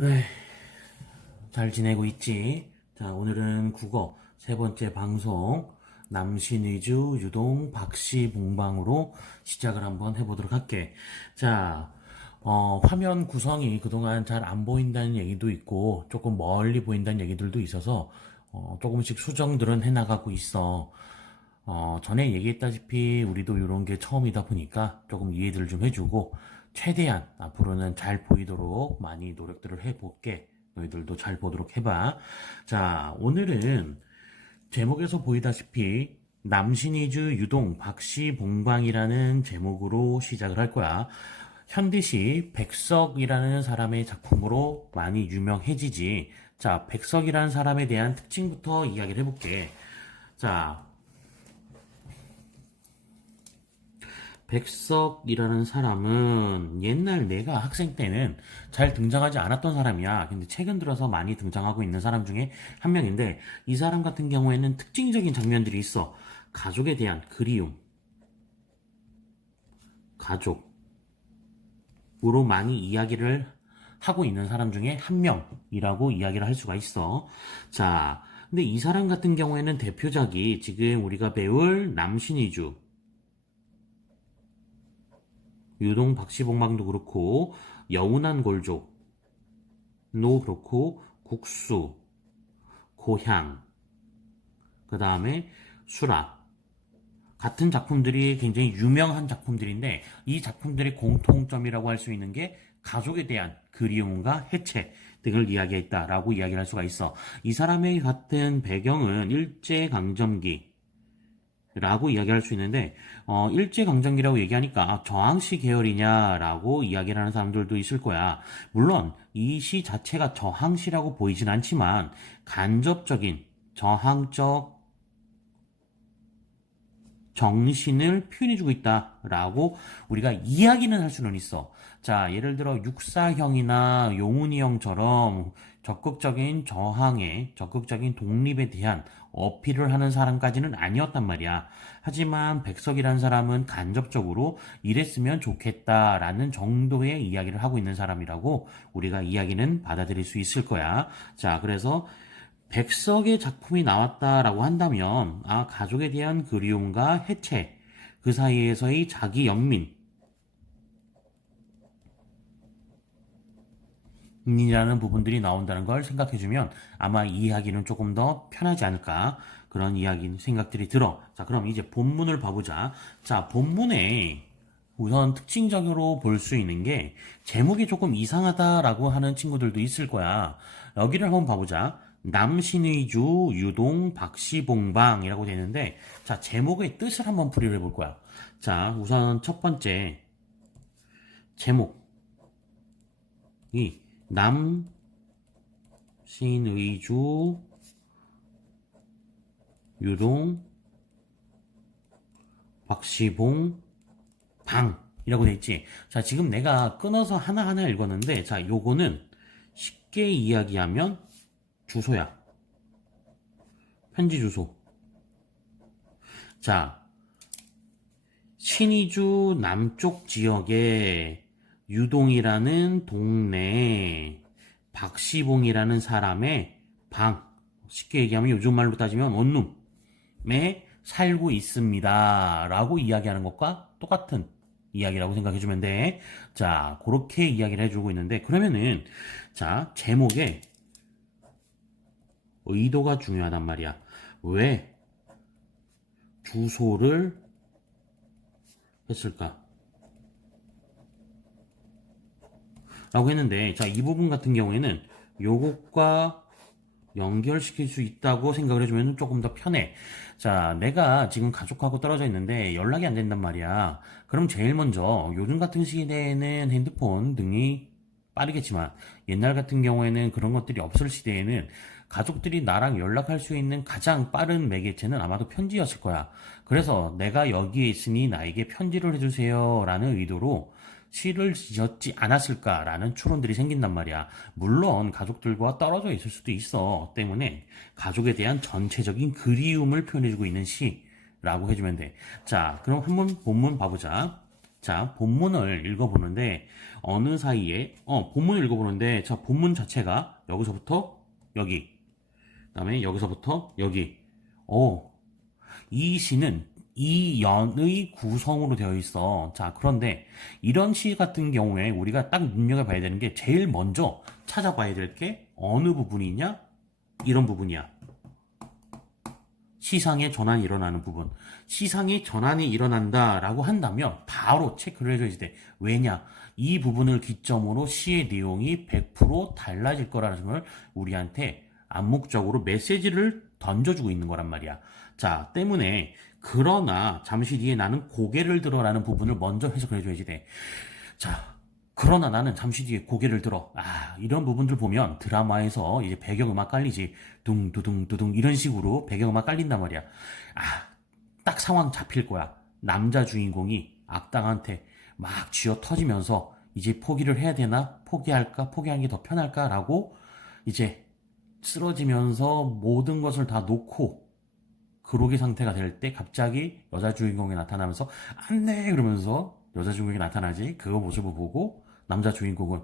에이, 잘 지내고 있지? 자, 오늘은 국어 세 번째 방송 남신의주 유동 박씨 봉방으로 시작을 한번 해보도록 할게. 자, 화면 구성이 그동안 잘 안 보인다는 얘기도 있고 조금 멀리 보인다는 얘기들도 있어서 조금씩 수정들은 해나가고 있어. 전에 얘기했다시피 우리도 이런 게 처음이다 보니까 조금 이해들 좀 해주고 최대한 앞으로는 잘 보이도록 많이 노력들을 해볼게. 너희들도 잘 보도록 해봐. 자, 오늘은 제목에서 보이다시피 남신이주 유동 박씨 봉방이라는 제목으로 시작을 할 거야. 현대시 백석이라는 사람의 작품으로 많이 유명해지지. 자, 백석이라는 사람에 대한 특징부터 이야기를 해볼게. 자, 백석이라는 사람은 옛날 내가 학생 때는 잘 등장하지 않았던 사람이야. 근데 최근 들어서 많이 등장하고 있는 사람 중에 한 명인데 이 사람 같은 경우에는 특징적인 장면들이 있어. 가족에 대한 그리움, 가족으로 많이 이야기를 하고 있는 사람 중에 한 명이라고 이야기를 할 수가 있어. 자, 근데 이 사람 같은 경우에는 대표작이 지금 우리가 배울 남신이주, 유동 박시봉방도 그렇고 여운한 골조도 그렇고 국수, 고향, 그 다음에 수락 같은 작품들이 굉장히 유명한 작품들인데 이 작품들의 공통점이라고 할 수 있는 게 가족에 대한 그리움과 해체 등을 이야기했다라고 이야기를 할 수가 있어. 이 사람의 같은 배경은 일제강점기 라고 이야기할 수 있는데 일제강점기라고 얘기하니까 저항시 계열이냐라고 이야기를 하는 사람들도 있을 거야. 물론 이 시 자체가 저항시라고 보이진 않지만 간접적인 저항적 정신을 표현해주고 있다라고 우리가 이야기는 할 수는 있어. 자, 예를 들어 육사형이나 용훈이 형처럼 적극적인 저항에, 적극적인 독립에 대한 어필을 하는 사람까지는 아니었단 말이야. 하지만 백석이라는 사람은 간접적으로 이랬으면 좋겠다라는 정도의 이야기를 하고 있는 사람이라고 우리가 이야기는 받아들일 수 있을 거야. 자, 그래서 백석의 작품이 나왔다라고 한다면, 가족에 대한 그리움과 해체, 그 사이에서의 자기 연민이라는 부분들이 나온다는 걸 생각해주면 아마 이해하기는 조금 더 편하지 않을까. 그런 이야기, 생각들이 들어. 자, 그럼 이제 본문을 봐보자. 자, 본문에 우선 특징적으로 볼 수 있는 게 제목이 조금 이상하다라고 하는 친구들도 있을 거야. 여기를 한번 봐보자. 남신의주 유동 박시봉방이라고 되는데 자 제목의 뜻을 한번 풀이를 해볼 거야. 자 우선 첫 번째 제목이 남신의주 유동 박시봉 방이라고 돼 있지. 자 지금 내가 끊어서 하나하나 읽었는데 자 요거는 쉽게 이야기하면 주소야. 편지 주소. 자, 신의주 남쪽 지역에 유동이라는 동네에 박시봉이라는 사람의 방, 쉽게 얘기하면 요즘 말로 따지면 원룸에 살고 있습니다. 라고 이야기하는 것과 똑같은 이야기라고 생각해주면 돼. 자, 그렇게 이야기를 해주고 있는데, 그러면은, 자, 제목에 의도가 중요하단 말이야. 왜 주소를 했을까? 라고 했는데, 자, 이 부분 같은 경우에는 요것과 연결시킬 수 있다고 생각을 해주면 조금 더 편해. 자, 내가 지금 가족하고 떨어져 있는데 연락이 안 된단 말이야. 그럼 제일 먼저 요즘 같은 시대에는 핸드폰 등이 빠르겠지만 옛날 같은 경우에는 그런 것들이 없을 시대에는 가족들이 나랑 연락할 수 있는 가장 빠른 매개체는 아마도 편지였을 거야. 그래서 내가 여기에 있으니 나에게 편지를 해주세요 라는 의도로 시를 지었지 않았을까라는 추론들이 생긴단 말이야. 물론 가족들과 떨어져 있을 수도 있어. 때문에 가족에 대한 전체적인 그리움을 표현해주고 있는 시라고 해주면 돼. 자, 그럼 한번 본문 봐보자. 자, 본문을 읽어보는데, 어느 사이에, 본문을 읽어보는데, 자, 본문 자체가 여기서부터 여기, 그 다음에 여기서부터 여기. 이 시는 이 연의 구성으로 되어 있어. 자, 그런데 이런 시 같은 경우에 우리가 딱 눈여겨봐야 되는 게 제일 먼저 찾아봐야 될 게 어느 부분이 있냐? 이런 부분이야. 시상의 전환이 일어나는 부분. 시상의 전환이 일어난다라고 한다면 바로 체크를 해줘야지 돼. 왜냐? 이 부분을 기점으로 시의 내용이 100% 달라질 거라는 걸 우리한테 암묵적으로 메시지를 던져주고 있는 거란 말이야. 자, 때문에 그러나 잠시 뒤에 나는 고개를 들어라는 부분을 먼저 해석을 해줘야지 돼. 자, 그러나 나는 잠시 뒤에 고개를 들어. 이런 부분들 보면 드라마에서 이제 배경음악 깔리지. 둥두둥두둥 이런 식으로 배경음악 깔린단 말이야. 딱 상황 잡힐 거야. 남자 주인공이 악당한테 막 쥐어 터지면서 이제 포기를 해야 되나? 포기할까? 포기하는 게 더 편할까? 라고 이제 쓰러지면서 모든 것을 다 놓고 그로기 상태가 될 때 갑자기 여자 주인공이 나타나면서 안 돼! 그러면서 여자 주인공이 나타나지. 그 모습을 보고 남자 주인공은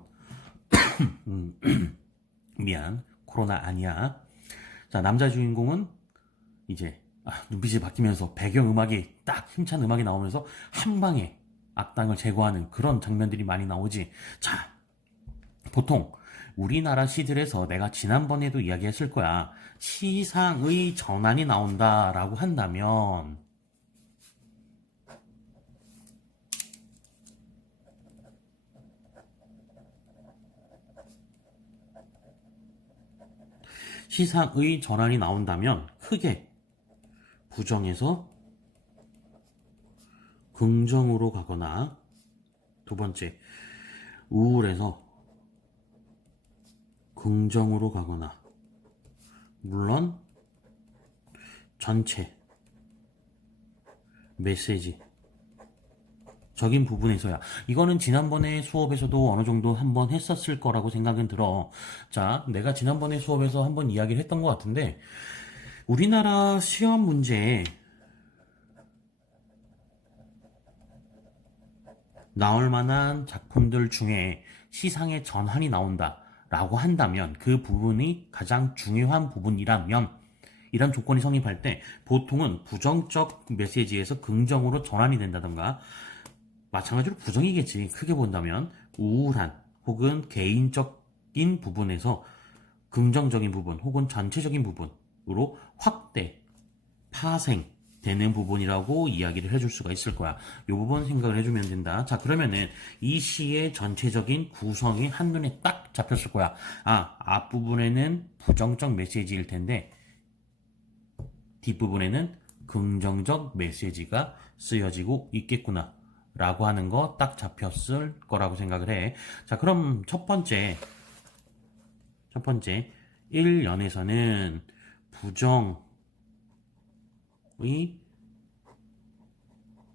미안, 코로나 아니야. 자, 남자 주인공은 이제 눈빛이 바뀌면서 배경음악이 딱 힘찬 음악이 나오면서 한 방에 악당을 제거하는 그런 장면들이 많이 나오지. 자, 보통 우리나라 시들에서 내가 지난번에도 이야기했을 거야. 시상의 전환이 나온다라고 한다면 시상의 전환이 나온다면 크게 부정에서 긍정으로 가거나 두 번째 우울에서 긍정으로 가거나 물론 전체 메시지 적인 부분에서야. 이거는 지난번에 수업에서도 어느 정도 한번 했었을 거라고 생각은 들어. 자, 내가 지난번에 수업에서 한번 이야기를 했던 것 같은데 우리나라 시험 문제에 나올 만한 작품들 중에 시상의 전환이 나온다 라고 한다면 그 부분이 가장 중요한 부분이라면 이런 조건이 성립할 때 보통은 부정적 메시지에서 긍정으로 전환이 된다던가 마찬가지로 부정이겠지. 크게 본다면 우울한 혹은 개인적인 부분에서 긍정적인 부분 혹은 전체적인 부분으로 확대, 파생되는 부분이라고 이야기를 해줄 수가 있을 거야. 이 부분 생각을 해주면 된다. 자, 그러면은 이 시의 전체적인 구성이 한눈에 딱 잡혔을 거야. 앞부분에는 부정적 메시지일 텐데 뒷부분에는 긍정적 메시지가 쓰여지고 있겠구나 라고 하는 거 딱 잡혔을 거라고 생각을 해. 자, 그럼 첫 번째 1연에서는 부정의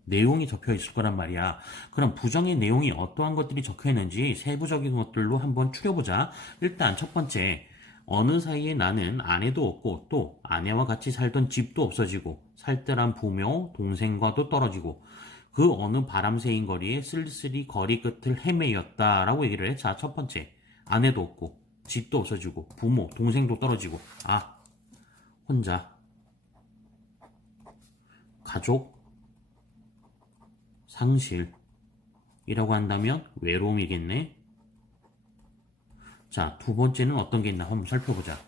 내용이 적혀 있을 거란 말이야. 그럼 부정의 내용이 어떠한 것들이 적혀 있는지 세부적인 것들로 한번 추려보자. 일단 첫 번째, 어느 사이에 나는 아내도 없고 또 아내와 같이 살던 집도 없어지고 살뜰한 부모, 동생과도 떨어지고 그 어느 바람새인 거리에 쓸쓸히 거리 끝을 헤매였다라고 얘기를 해. 자, 첫 번째, 아내도 없고 집도 없어지고 부모, 동생도 떨어지고 혼자 가족 상실이라고 한다면 외로움이겠네. 자, 두 번째는 어떤 게 있나 한번 살펴보자.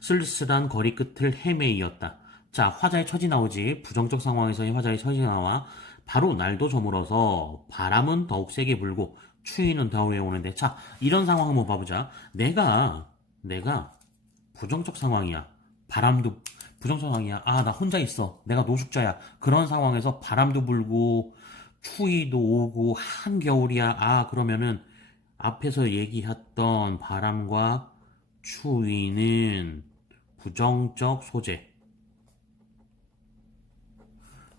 쓸쓸한 거리 끝을 헤매이었다. 자, 화자의 처지 나오지. 부정적 상황에서의 화자의 처지 나와. 바로 날도 저물어서 바람은 더욱 세게 불고 추위는 더 외오는데. 자, 이런 상황 한번 봐보자. 내가 부정적 상황이야. 바람도 부정적 상황이야. 나 혼자 있어. 내가 노숙자야. 그런 상황에서 바람도 불고 추위도 오고 한겨울이야. 그러면은 앞에서 얘기했던 바람과 추위는 부정적 소재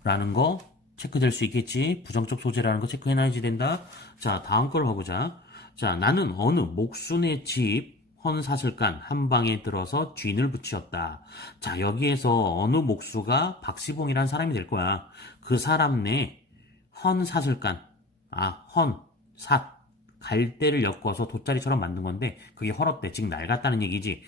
라는 거 체크될 수 있겠지. 부정적 소재라는 거 체크해놔야지 된다. 자, 다음 걸 봐보자. 자, 나는 어느 목순의 집 헌사슬간 한 방에 들어서 쥔을 붙이었다. 자, 여기에서 어느 목수가 박시봉이라는 사람이 될 거야. 그 사람 내 헌사슬간. 헌, 삿. 갈대를 엮어서 돗자리처럼 만든 건데 그게 헐었대. 즉 낡았다는 얘기지.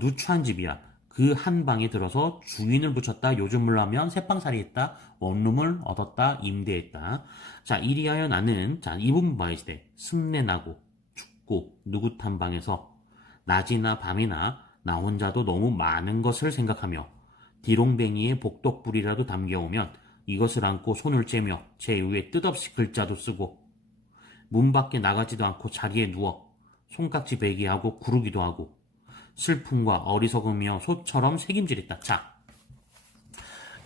누추한 집이야. 그 한 방에 들어서 주인을 붙였다. 요즘 말로 하면 새빵살이 했다. 원룸을 얻었다. 임대했다. 자, 이리하여 나는, 자, 이 부분 봐야지 돼. 습내나고 춥고 느긋한 방에서 낮이나 밤이나 나 혼자도 너무 많은 것을 생각하며 디롱뱅이에 복덕불이라도 담겨오면 이것을 안고 손을 째며 제 위에 뜻없이 글자도 쓰고 문 밖에 나가지도 않고 자리에 누워 손깍지 베기하고 구르기도 하고 슬픔과 어리석으며 소처럼 새김질했다. 자,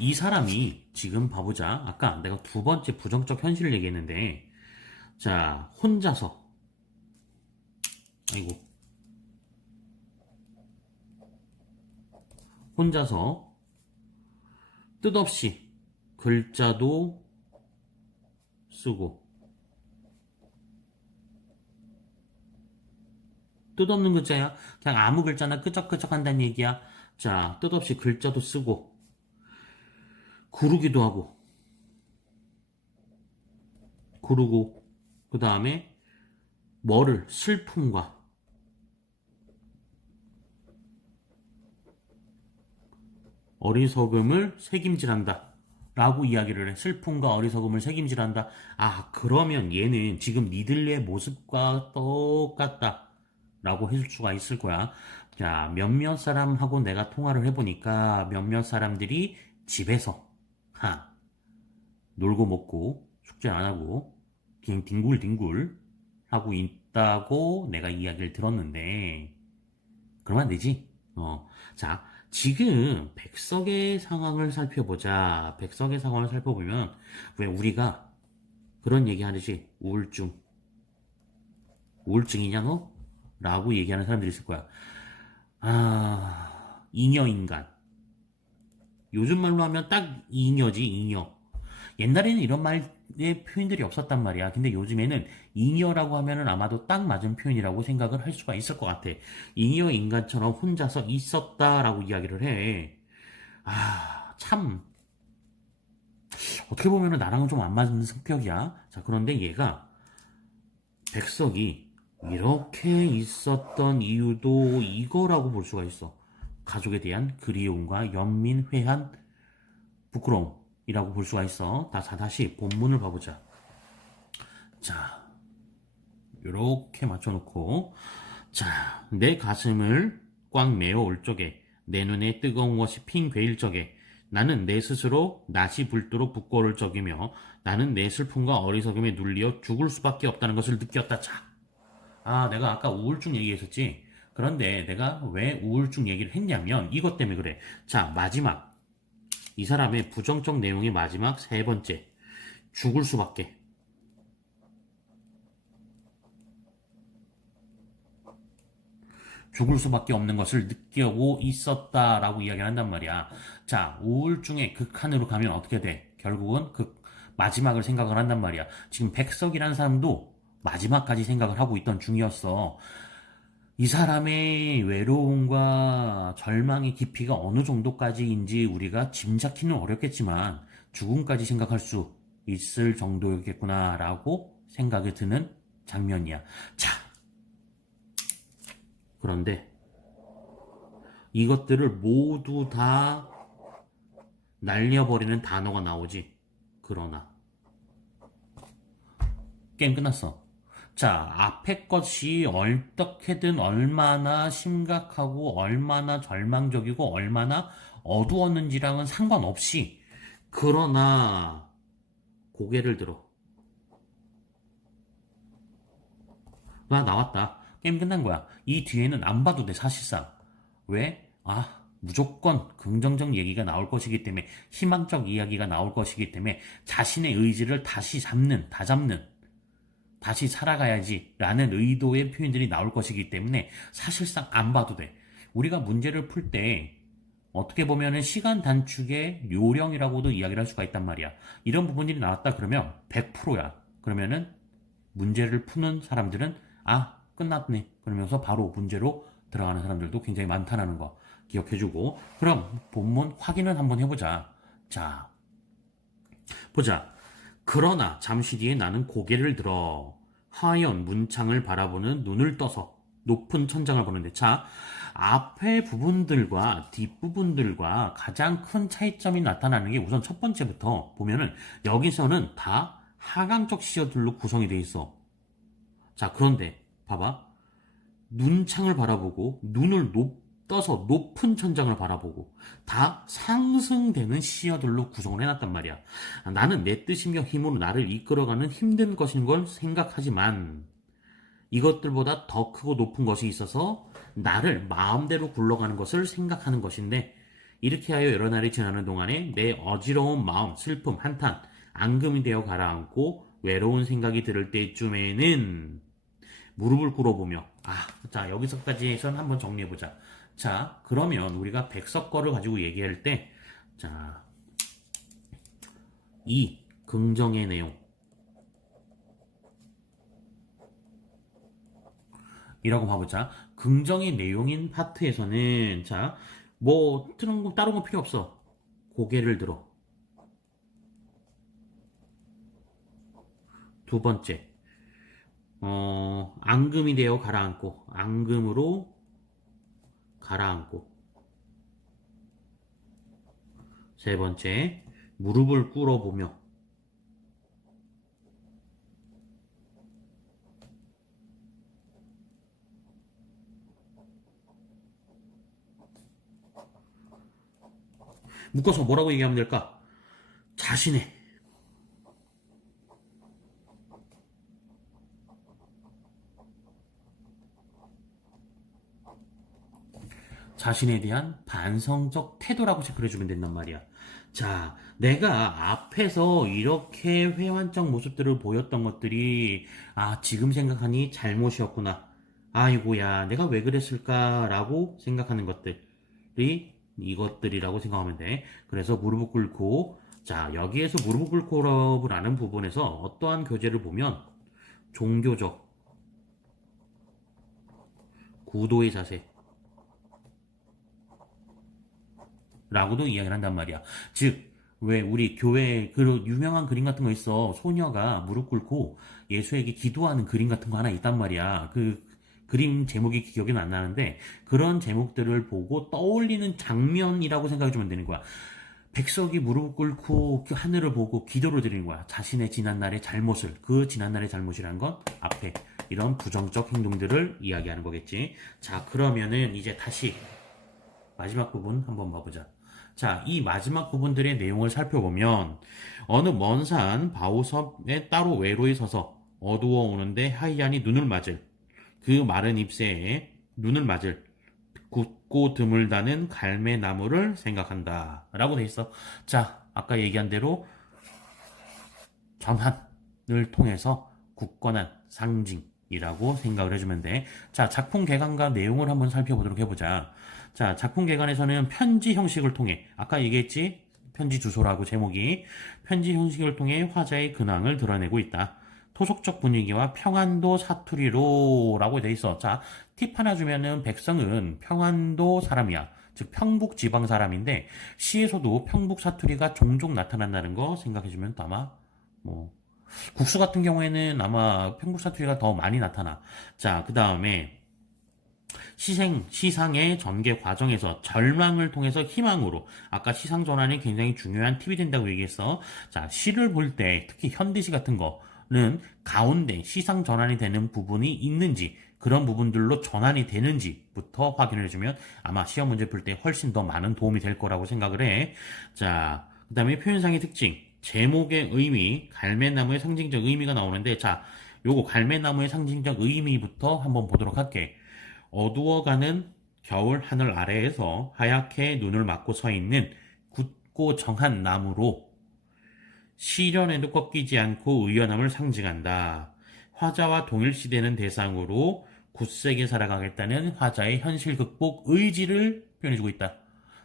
이 사람이 지금 봐보자. 아까 내가 두 번째 부정적 현실을 얘기했는데, 자, 혼자서, 아이고, 혼자서 뜻없이 글자도 쓰고 뜻없는 글자야. 그냥 아무 글자나 끄적끄적 한다는 얘기야. 자, 뜻없이 글자도 쓰고 구르기도 하고 구르고 그 다음에 뭐를 슬픔과 어리석음을 새김질한다 라고 이야기를 해. 슬픔과 어리석음을 새김질한다. 아, 그러면 얘는 지금 니들의 모습과 똑같다 라고 해줄 수가 있을 거야. 자, 몇몇 사람하고 내가 통화를 해보니까 몇몇 사람들이 집에서 놀고 먹고 숙제 안 하고 그냥 뒹굴뒹굴 하고 있다고 내가 이야기를 들었는데 그러면 안 되지. 자, 지금 백석의 상황을 살펴보자. 백석의 상황을 살펴보면 왜 우리가 그런 얘기 하듯이 우울증이냐 너? 라고 얘기하는 사람들이 있을 거야. 잉여인간. 요즘 말로 하면 딱 잉여지, 잉여. 옛날에는 이런 말의 표현들이 없었단 말이야. 근데 요즘에는 잉여라고 하면은 아마도 딱 맞은 표현이라고 생각을 할 수가 있을 것 같아. 잉여 인간처럼 혼자서 있었다라고 이야기를 해. 참. 어떻게 보면은 나랑은 좀 안 맞는 성격이야. 자, 그런데 얘가 백석이 이렇게 있었던 이유도 이거라고 볼 수가 있어. 가족에 대한 그리움과 연민, 회한, 부끄러움이라고 볼 수가 있어. 다시 본문을 봐보자. 자, 이렇게 맞춰놓고 자, 내 가슴을 꽉 메어 올 적에 내 눈에 뜨거운 것이 핑 괴일 적에 나는 내 스스로 낯이 불도록 부끄러울 적이며 나는 내 슬픔과 어리석음에 눌려 죽을 수밖에 없다는 것을 느꼈다. 자, 내가 아까 우울증 얘기했었지. 그런데 내가 왜 우울증 얘기를 했냐면 이것 때문에 그래. 자, 마지막. 이 사람의 부정적 내용의 마지막 세 번째. 죽을 수밖에. 죽을 수밖에 없는 것을 느끼고 있었다라고 이야기를 한단 말이야. 자, 우울증의 극한으로 가면 어떻게 돼? 결국은 그 마지막을 생각을 한단 말이야. 지금 백석이라는 사람도 마지막까지 생각을 하고 있던 중이었어. 이 사람의 외로움과 절망의 깊이가 어느 정도까지인지 우리가 짐작키는 어렵겠지만 죽음까지 생각할 수 있을 정도였겠구나라고 생각이 드는 장면이야. 자, 그런데 이것들을 모두 다 날려버리는 단어가 나오지. 그러나 게임 끝났어. 자, 앞에 것이 어떻게든 얼마나 심각하고 얼마나 절망적이고 얼마나 어두웠는지랑은 상관없이 그러나 고개를 들어. 나왔다. 게임 끝난 거야. 이 뒤에는 안 봐도 돼, 사실상. 왜? 무조건 긍정적 얘기가 나올 것이기 때문에, 희망적 이야기가 나올 것이기 때문에, 자신의 의지를 다시 잡는, 다시 살아가야지, 라는 의도의 표현들이 나올 것이기 때문에, 사실상 안 봐도 돼. 우리가 문제를 풀 때, 어떻게 보면은 시간 단축의 요령이라고도 이야기를 할 수가 있단 말이야. 이런 부분들이 나왔다 그러면 100%야. 그러면은 문제를 푸는 사람들은 끝났네. 그러면서 바로 문제로 들어가는 사람들도 굉장히 많다는 거 기억해주고 그럼 본문 확인을 한번 해보자. 자, 보자. 그러나 잠시 뒤에 나는 고개를 들어 하얀 문창을 바라보는 눈을 떠서 높은 천장을 보는데, 자, 앞에 부분들과 뒷부분들과 가장 큰 차이점이 나타나는 게 우선 첫 번째부터 보면은 여기서는 다 하강적 시어들로 구성이 되어 있어. 자, 그런데 봐봐. 눈창을 바라보고 눈을 떠서 높은 천장을 바라보고 다 상승되는 시야들로 구성을 해놨단 말이야. 나는 내 뜻이며 힘으로 나를 이끌어가는 힘든 것인 걸 생각하지만 이것들보다 더 크고 높은 것이 있어서 나를 마음대로 굴러가는 것을 생각하는 것인데, 이렇게 하여 여러 날이 지나는 동안에 내 어지러운 마음, 슬픔, 한탄, 앙금이 되어 가라앉고 외로운 생각이 들을 때쯤에는 무릎을 꿇어보며, 자, 여기서까지선 한번 정리해보자. 자, 그러면 우리가 백석거를 가지고 얘기할 때, 자, 이 긍정의 내용 이라고 봐보자. 긍정의 내용인 파트에서는, 자, 뭐 다른 거 필요 없어. 고개를 들어. 두 번째, 앙금이 되어 가라앉고, 앙금으로 가라앉고. 세 번째, 무릎을 꿇어보며. 묶어서 뭐라고 얘기하면 될까? 자신에 대한 반성적 태도라고 체크를 해주면 된단 말이야. 자, 내가 앞에서 이렇게 회환적 모습들을 보였던 것들이, 지금 생각하니 잘못이었구나. 아이고야, 내가 왜 그랬을까라고 생각하는 것들이 이것들이라고 생각하면 돼. 그래서 무릎을 꿇고, 자, 여기에서 무릎을 꿇어라는 부분에서 어떠한 교재를 보면 종교적 구도의 자세 라고도 이야기를 한단 말이야. 즉, 왜 우리 교회 그 유명한 그림 같은 거 있어. 소녀가 무릎 꿇고 예수에게 기도하는 그림 같은 거 하나 있단 말이야. 그 그림 제목이 기억이 안 나는데 그런 제목들을 보고 떠올리는 장면이라고 생각해주면 되는 거야. 백석이 무릎 꿇고 그 하늘을 보고 기도를 드리는 거야. 자신의 지난날의 잘못을, 그 지난날의 잘못이란 건 앞에 이런 부정적 행동들을 이야기하는 거겠지. 자, 그러면은 이제 다시 마지막 부분 한번 봐보자. 자, 이 마지막 부분들의 내용을 살펴보면 어느 먼 산 바오섬에 따로 외로이 서서 어두워 오는데 하이안이 눈을 맞을, 그 마른 잎새에 눈을 맞을 굳고 드물다는 갈매나무를 생각한다 라고 돼 있어. 자, 아까 얘기한 대로 전환을 통해서 굳건한 상징이라고 생각을 해주면 돼. 자, 작품 개관과 내용을 한번 살펴보도록 해보자. 자, 작품 개관에서는 편지 형식을 통해, 아까 얘기했지? 편지 주소라고 제목이. 편지 형식을 통해 화자의 근황을 드러내고 있다. 토속적 분위기와 평안도 사투리로 라고 돼 있어. 자, 팁 하나 주면은 백성은 평안도 사람이야. 즉 평북 지방 사람인데 시에서도 평북 사투리가 종종 나타난다는 거 생각해주면 아마 뭐 국수 같은 경우에는 아마 평북 사투리가 더 많이 나타나. 자, 그 다음에 시상의 전개 과정에서 절망을 통해서 희망으로, 아까 시상 전환이 굉장히 중요한 팁이 된다고 얘기했어. 자, 시를 볼 때 특히 현대시 같은 거는 가운데 시상 전환이 되는 부분이 있는지, 그런 부분들로 전환이 되는지부터 확인을 해주면 아마 시험 문제 풀 때 훨씬 더 많은 도움이 될 거라고 생각을 해. 자, 그 다음에 표현상의 특징, 제목의 의미, 갈매나무의 상징적 의미가 나오는데, 자, 요거 갈매나무의 상징적 의미부터 한번 보도록 할게. 어두워가는 겨울 하늘 아래에서 하얗게 눈을 맞고 서 있는 굳고 정한 나무로 시련에도 꺾이지 않고 의연함을 상징한다. 화자와 동일시되는 대상으로 굳세게 살아가겠다는 화자의 현실 극복 의지를 표현해주고 있다.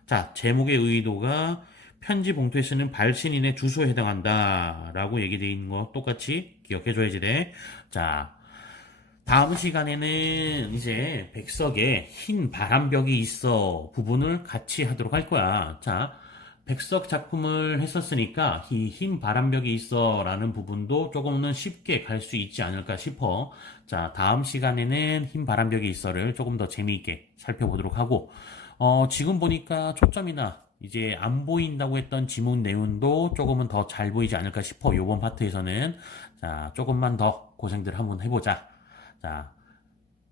자, 제목의 의도가 편지 봉투에 쓰는 발신인의 주소에 해당한다 라고 얘기되어 있는 거 똑같이 기억해줘야지 돼. 자, 다음 시간에는 이제 백석에 흰 바람벽이 있어 부분을 같이 하도록 할 거야. 자, 백석 작품을 했었으니까 이 흰 바람벽이 있어 라는 부분도 조금은 쉽게 갈 수 있지 않을까 싶어. 자, 다음 시간에는 흰 바람벽이 있어를 조금 더 재미있게 살펴보도록 하고, 지금 보니까 초점이나 이제 안 보인다고 했던 지문 내용도 조금은 더 잘 보이지 않을까 싶어. 요번 파트에서는. 자, 조금만 더 고생들 한번 해보자. 자,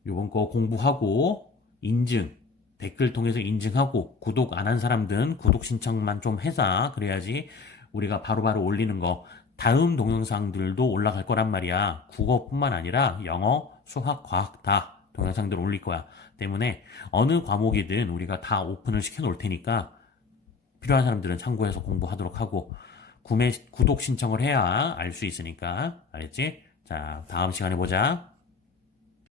요번 거 공부하고, 인증, 댓글 통해서 인증하고, 구독 안 한 사람들은 구독 신청만 좀 해자. 그래야지 우리가 바로바로 올리는 거, 다음 동영상들도 올라갈 거란 말이야. 국어뿐만 아니라 영어, 수학, 과학 다 동영상들 올릴 거야. 때문에 어느 과목이든 우리가 다 오픈을 시켜 놓을 테니까 필요한 사람들은 참고해서 공부하도록 하고, 구독 신청을 해야 알 수 있으니까. 알겠지? 자, 다음 시간에 보자.